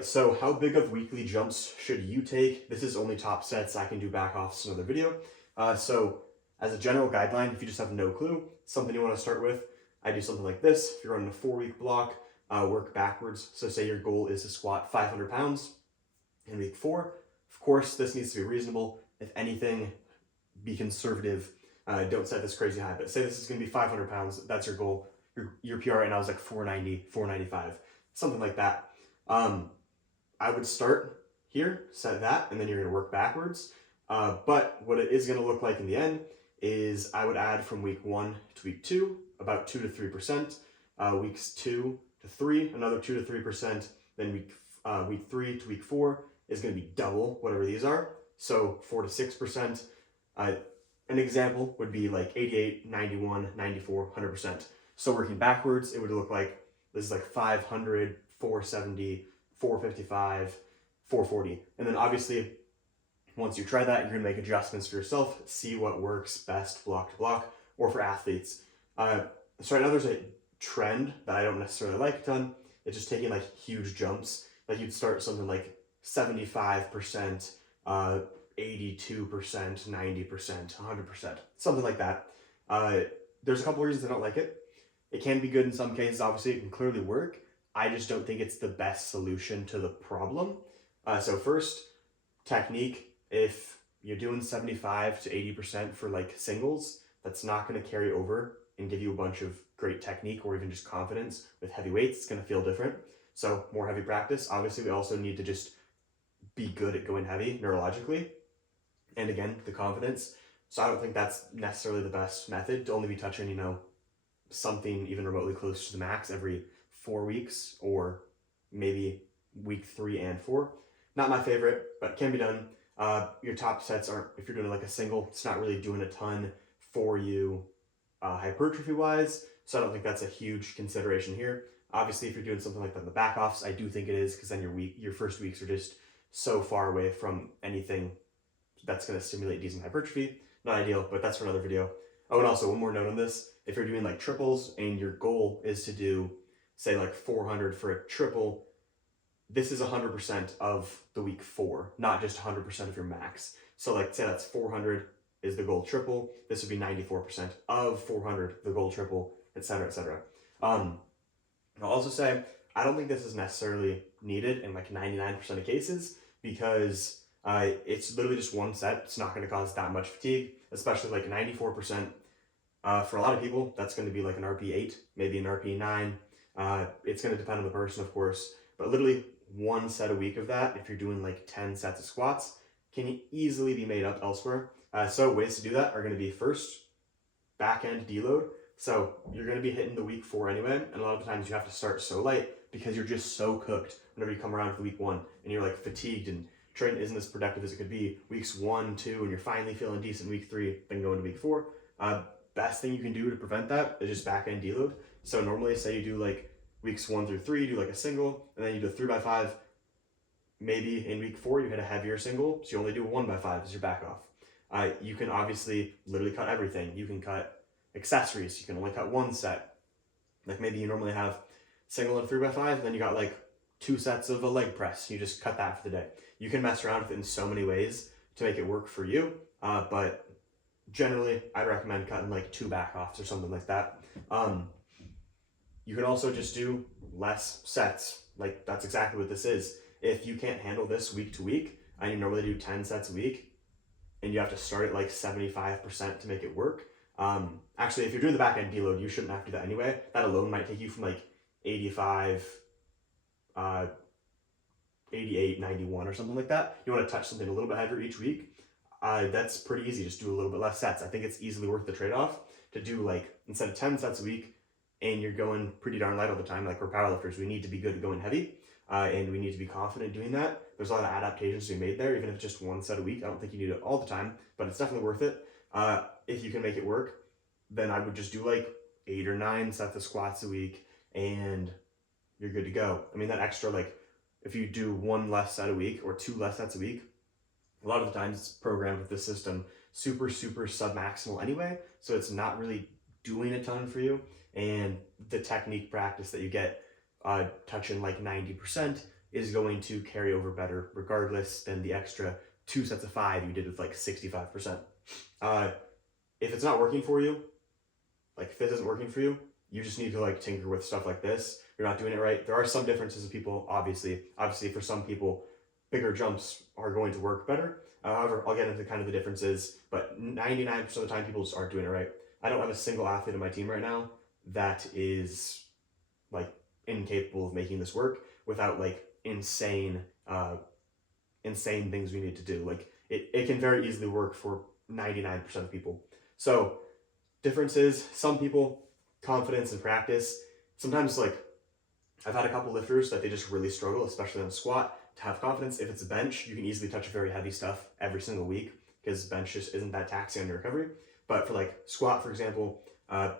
So how big of weekly jumps should you take? This is only top sets. I can do back offs in another video. So as a general guideline, if you just have no clue, something you want to start with, I do something like this. If you're on a 4-week block, work backwards. So say your goal is to squat 500 pounds in week 4. Of course, this needs to be reasonable. If anything, be conservative. Don't set this crazy high, but say this is going to be 500 pounds. That's your goal. Your PR right now is like 490, 495, something like that. I would start here, set that, and then you're going to work backwards. But what it is going to look like in the end is I would add from week 1 to week 2 about 2 to 3%. Weeks 2 to 3, another 2 to 3%. Then week 3 to week 4 is going to be double whatever these are. So 4 to 6%. An example would be like 88, 91, 94, 100%. So working backwards, it would look like this is like 500, 470, 455, 440. And then obviously, once you try that, you're gonna make adjustments for yourself, see what works best block to block, or for athletes. So right now there's a trend that I don't necessarily like a ton. It's just taking like huge jumps. Like you'd start something like 75%, 82%, 90%, 100%, something like that. There's a couple reasons I don't like it. It can be good in some cases, obviously, it can clearly work. I just don't think it's the best solution to the problem. So first, technique. If you're doing 75 to 80% for like singles, that's not going to carry over and give you a bunch of great technique or even just confidence. With heavy weights, it's going to feel different. So more heavy practice. Obviously, we also need to just be good at going heavy neurologically. And again, the confidence. So I don't think that's necessarily the best method to only be touching, something even remotely close to the max every 4 weeks, or maybe week 3 and 4. Not my favorite, but can be done. Your top sets aren't, if you're doing like a single, it's not really doing a ton for you hypertrophy wise. So I don't think that's a huge consideration here. Obviously, if you're doing something like that in the back offs, I do think it is, because then your first weeks are just so far away from anything that's going to stimulate decent hypertrophy. Not ideal, but that's for another video. Oh, and also one more note on this. If you're doing like triples and your goal is to do, say, like 400 for a triple, this is 100% of the week 4, not just 100% of your max. So like say that's 400 is the goal triple. This would be 94% of 400, the goal triple, etc., etc. I'll also say, I don't think this is necessarily needed in like 99% of cases, because it's literally just one set. It's not going to cause that much fatigue, especially like 94%. For a lot of people, that's going to be like an RP 8, maybe an RP 9. It's going to depend on the person, of course, but literally one set a week of that, if you're doing like 10 sets of squats, can easily be made up elsewhere. So ways to do that are going to be first, back end deload. So you're going to be hitting the week 4 anyway, and a lot of the times you have to start so light because you're just so cooked whenever you come around for week 1 and you're like fatigued and training isn't as productive as it could be. Weeks 1, 2, and you're finally feeling decent week 3, then go into week 4. Best thing you can do to prevent that is just back end deload. So normally, say you do like weeks 1 through 3, you do like a single, and then you do a 3x5. Maybe in week 4 you hit a heavier single, so you only do a 1x5 as your back off. You can obviously literally cut everything. You can cut accessories. You can only cut one set. Like maybe you normally have single and 3x5, and then you got like 2 sets of a leg press. You just cut that for the day. You can mess around with it in so many ways to make it work for you, but generally I'd recommend cutting like 2 back offs or something like that. You can also just do less sets. Like that's exactly what this is. If you can't handle this week to week, and you normally do 10 sets a week, and you have to start at like 75% to make it work. Actually, if you're doing the back end deload, you shouldn't have to do that anyway. That alone might take you from like 85, 88, 91 or something like that. You want to touch something a little bit heavier each week. That's pretty easy. Just do a little bit less sets. I think it's easily worth the trade-off to do like, instead of 10 sets a week and you're going pretty darn light all the time, like we're powerlifters, we need to be good at going heavy, and we need to be confident doing that. There's a lot of adaptations to be made there, even if it's just 1 set a week. I don't think you need it all the time, but it's definitely worth it. If you can make it work, then I would just do like 8 or 9 sets of squats a week and you're good to go. I mean, that extra, like if you do 1 less set a week or 2 less sets a week, a lot of the times it's programmed with this system super submaximal anyway, so it's not really doing a ton for you. And the technique practice that you get touching like 90% is going to carry over better regardless than the extra 2 sets of 5 you did with like 65%. If it's not working for you, like if this isn't working for you, you just need to like tinker with stuff like this. You're not doing it right. There are some differences in people, obviously. Obviously, for some people, bigger jumps are going to work better. However, I'll get into kind of the differences, but 99% of the time, people just aren't doing it right. I don't have a single athlete on my team right now that is like incapable of making this work without like insane things we need to do. Like it can very easily work for 99% of people. So differences, some people, confidence and practice. Sometimes like I've had a couple lifters that they just really struggle, especially on a squat, to have confidence. If it's a bench, you can easily touch very heavy stuff every single week because bench just isn't that taxing on your recovery. But for like squat, for example,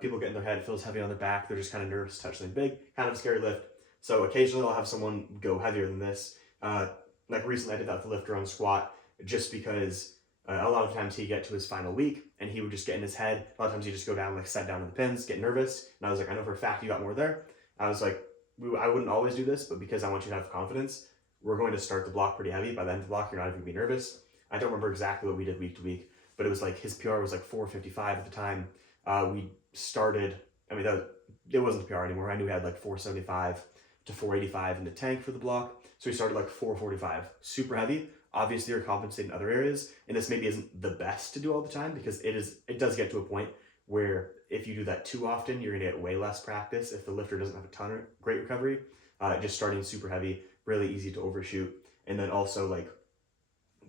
people get in their head, it feels heavy on their back, they're just kind of nervous to touch something big, kind of a scary lift. So occasionally I'll have someone go heavier than this. Like recently I did that with the lifter on squat just because a lot of times he'd get to his final week and he would just get in his head. A lot of times he'd just go down, like set down to the pins, get nervous. And I was like, I know for a fact you got more there. I was like, I wouldn't always do this, but because I want you to have confidence, we're going to start the block pretty heavy. By the end of the block, you're not even gonna be nervous. I don't remember exactly what we did week to week, but it was like his PR was like 455 at the time. We started, I mean, it wasn't the PR anymore. I knew he had like 475 to 485 in the tank for the block. So we started like 445, super heavy. Obviously, you're compensating in other areas, and this maybe isn't the best to do all the time because it does get to a point where if you do that too often, you're gonna get way less practice if the lifter doesn't have a ton of great recovery. Just starting super heavy, really easy to overshoot, and then also like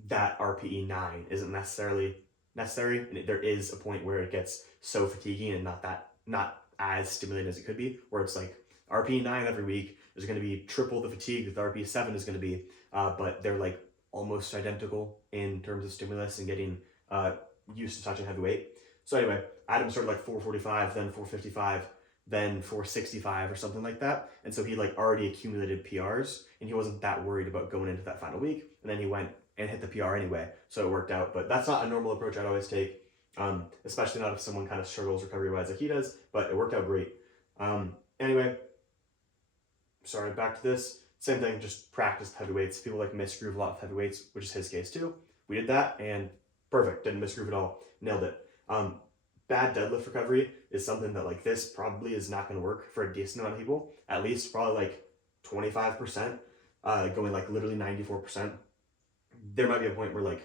that RPE 9 isn't necessarily necessary, and there is a point where it gets so fatiguing and not as stimulating as it could be, where it's like RPE 9 every week is going to be triple the fatigue that the RPE 7 is going to be, but they're like almost identical in terms of stimulus and getting used to touching heavy weight. So anyway, Adam started like 445, then 455, then 465 or something like that. And so he like already accumulated PRs and he wasn't that worried about going into that final week. And then he went and hit the PR anyway. So it worked out, but that's not a normal approach I'd always take, especially not if someone kind of struggles recovery wise like he does, but it worked out great. Anyway, sorry, back to this. Same thing, just practice heavy weights. People like misgroove a lot with heavy weights, which is his case too. We did that and perfect, didn't misgroove at all, nailed it. Bad deadlift recovery is something that like this probably is not going to work for a decent amount of people, at least probably like 25%, going like literally 94%. There might be a point where like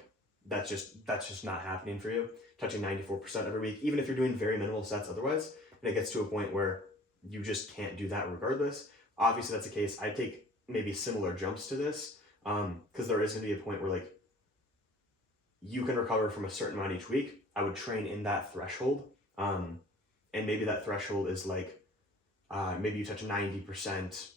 that's just not happening for you, touching 94% every week, even if you're doing very minimal sets otherwise, and it gets to a point where you just can't do that regardless. Obviously that's the case. I'd take maybe similar jumps to this, because there is going to be a point where like you can recover from a certain amount each week. I would train in that threshold, and maybe that threshold is like maybe you touch 90%,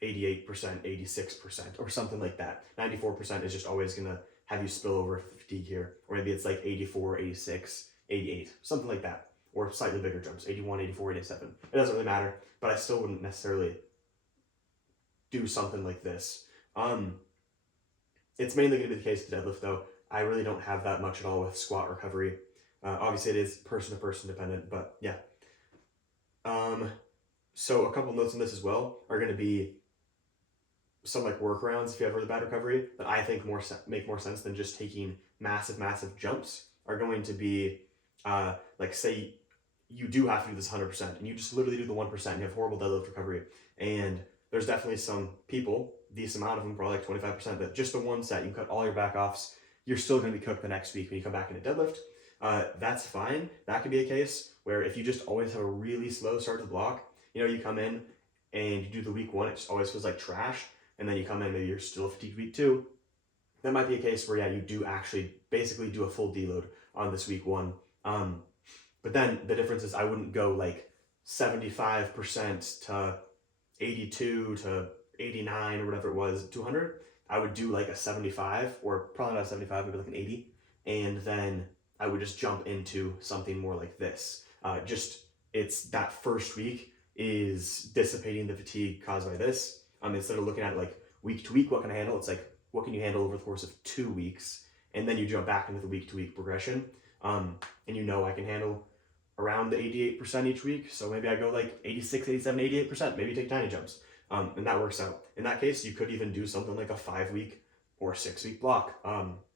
88%, 86%, or something like that. 94% is just always going to have you spill over fatigue here, or maybe it's like 84, 86, 88, something like that, or slightly bigger jumps, 81, 84, 87. It doesn't really matter, but I still wouldn't necessarily do something like this. It's mainly going to be the case with deadlift though. I really don't have that much at all with squat recovery. Obviously it is person to person dependent, but yeah. So a couple notes on this as well are going to be some like workarounds if you have really bad recovery that I think make more sense than just taking massive jumps are going to be like say you do have to do this 100% and you just literally do the 1% and you have horrible deadlift recovery, and there's definitely some people, decent amount of them, probably like 25%, that just the one set, you cut all your back offs, you're still going to be cooked the next week when you come back into deadlift. That's fine. That could be a case where if you just always have a really slow start to the block, you know, you come in and you do the week one, it just always feels like trash, and then you come in, maybe you're still fatigued week two. That might be a case where, yeah, you do actually basically do a full deload on this week one. But then the difference is I wouldn't go like 75% to 82 to 89 or whatever it was, 200. I would do like a 75, or probably not a 75, maybe like an 80. And then I would just jump into something more like this. It's that first week is dissipating the fatigue caused by this. Instead of looking at it like week to week, what can I handle? It's like, what can you handle over the course of 2 weeks? And then you jump back into the week to week progression. And you know, I can handle around the 88% each week. So maybe I go like 86, 87, 88%, maybe take tiny jumps. And that works out. In that case, you could even do something like a 5-week or 6-week block,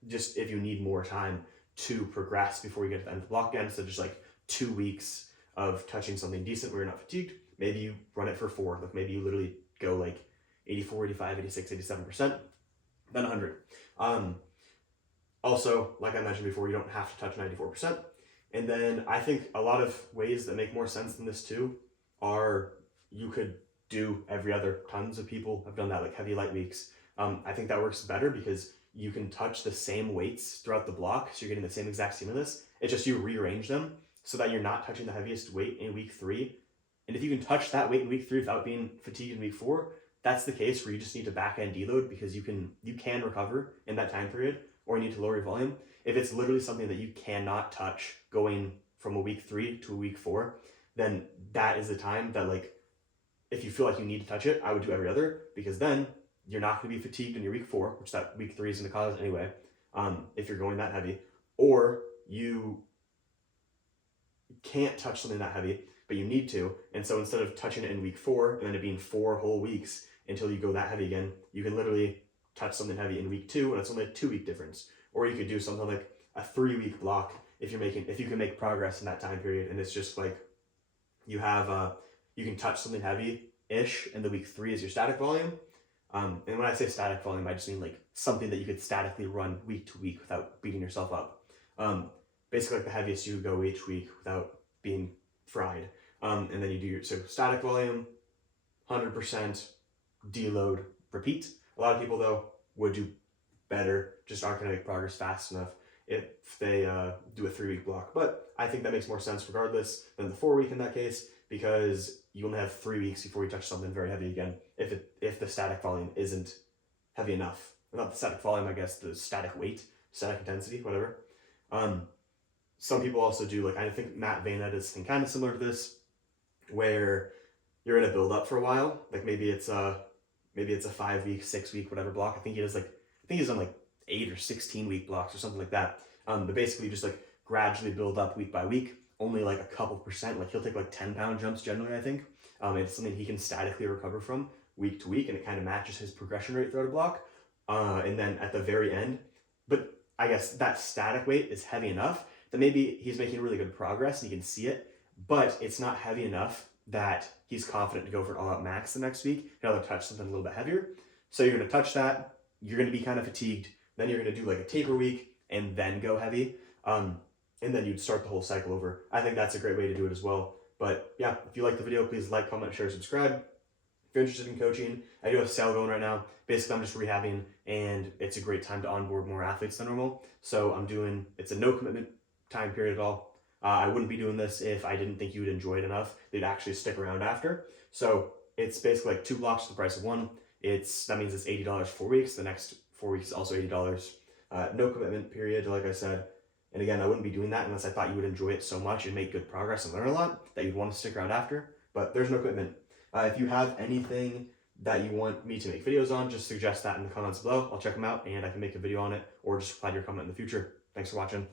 just if you need more time to progress before you get to the end of the block again. So just like 2 weeks of touching something decent where you're not fatigued. Maybe you run it for 4, like maybe you literally go like 84, 85, 86, 87%, then 100. Also, like I mentioned before, you don't have to touch 94%. And then I think a lot of ways that make more sense than this too are you could do every other. Tons of people have done that, like heavy light weeks. I think that works better because you can touch the same weights throughout the block, so you're getting the same exact stimulus. It's just you rearrange them so that you're not touching the heaviest weight in week 3. And if you can touch that weight in week 3 without being fatigued in week 4, that's the case where you just need to back end deload because you can recover in that time period, or you need to lower your volume. If it's literally something that you cannot touch going from a week 3 to a week 4, then that is the time that, like, if you feel like you need to touch it, I would do every other, because then you're not going to be fatigued in your week 4, which that week 3 is going to cause anyway, if you're going that heavy, or you can't touch something that heavy, but you need to. And so instead of touching it in week 4 and then it being 4 whole weeks until you go that heavy again, you can literally touch something heavy in week 2, and it's only a 2-week difference. Or you could do something like a 3-week block if you can make progress in that time period, and it's just like you have you can touch something heavy-ish, and the week 3 is your static volume. And when I say static volume, I just mean like something that you could statically run week to week without beating yourself up. Basically like the heaviest you go each week without being fried. And then you do your static volume, 100%, deload, repeat. A lot of people though would do better, just aren't going to make progress fast enough if they do a 3-week block. But I think that makes more sense regardless than the 4-week in that case, because you only have 3 weeks before you touch something very heavy again if the static volume isn't heavy enough. Not the static volume, I guess, the static weight, static intensity, whatever. Some people also do, like, I think Matt Vayner does something kind of similar to this, where you're in a build up for a while. Like maybe it's a 5-week, 6-week, whatever block. I think he's on like 8 or 16-week blocks or something like that. But basically you just like gradually build up week by week, only like a couple percent. Like he'll take like 10-pound jumps generally, I think. It's something he can statically recover from week to week, and it kind of matches his progression rate throughout a block. And then at the very end, but I guess that static weight is heavy enough that maybe he's making really good progress and you can see it, but it's not heavy enough that he's confident to go for an all-out max the next week. He'd rather touch something a little bit heavier. So you're going to touch that, you're going to be kind of fatigued, then you're going to do like a taper week and then go heavy. And then you'd start the whole cycle over. I think that's a great way to do it as well. But yeah, if you like the video, please like, comment, share, subscribe. If you're interested in coaching, I do have a sale going right now. Basically, I'm just rehabbing, and it's a great time to onboard more athletes than normal. So it's a no commitment time period at all. I wouldn't be doing this if I didn't think you would enjoy it enough that you'd actually stick around after. So it's basically like 2 blocks for the price of 1. That means it's $80 4 weeks. The next 4 weeks is also $80. No commitment period, like I said. And again, I wouldn't be doing that unless I thought you would enjoy it so much and make good progress and learn a lot that you'd want to stick around after. But there's no commitment. If you have anything that you want me to make videos on, just suggest that in the comments below. I'll check them out and I can make a video on it, or just reply to your comment in the future. Thanks for watching.